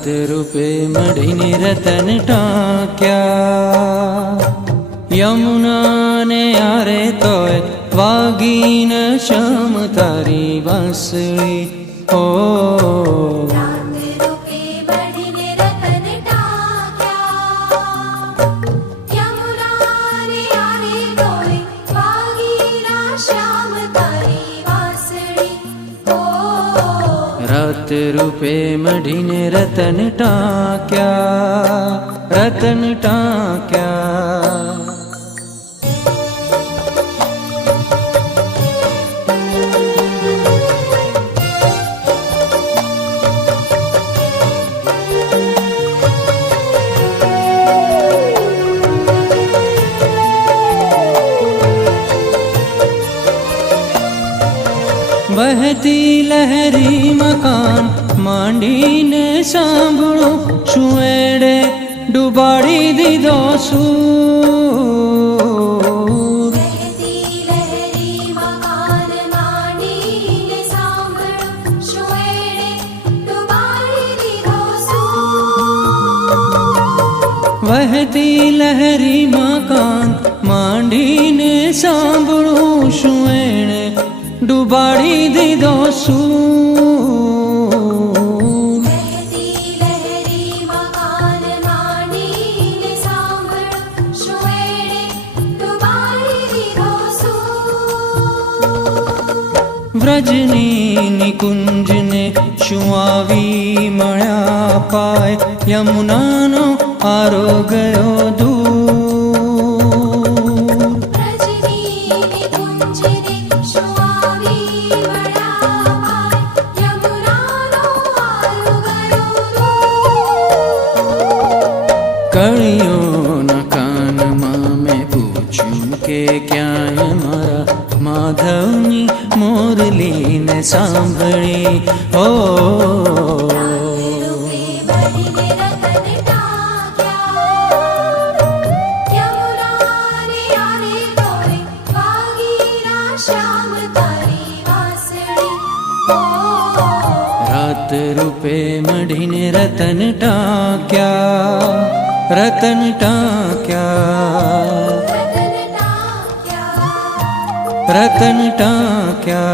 रात रूपे मढ़ीने रतन टाक्या यमुना ने आरे तोय वागीन श्याम तारी वांसળી ओ रात रूपे मढ़ीने रतन टाक्या रतन टाक्या बहती लहरी मकान मांडीने सांभळो શું એડે ડુબાડી દીધો સૂર બહતી લહેરી મકાન માંડીને સાંભળો શું એડે ડુબાડી દીધો સૂર વહેતી લહેરી મકાન માંડીને સાંભળો શું એણે ડુબાડી દીધો સૂર બહતી લહેરી મકાન માંડીને સાંભળો શું એડે ડુબાડી દીધો સૂર વ્રજની નિકુંજને શું આવી મળ્યા પાય યમુનાનો આરો ગયો દૂર રજની કુંજને શું આવી વડા પાય યમુનાનો આરો ગયો કળીઓના કાનમાં મેં પૂછ્યું કે ક્યાંય મારા માધવની મોરલીને સાંભળી ઓ रात रूपे मढ़ीने रतन टाक्या रतन टाक्या रतन टाक्या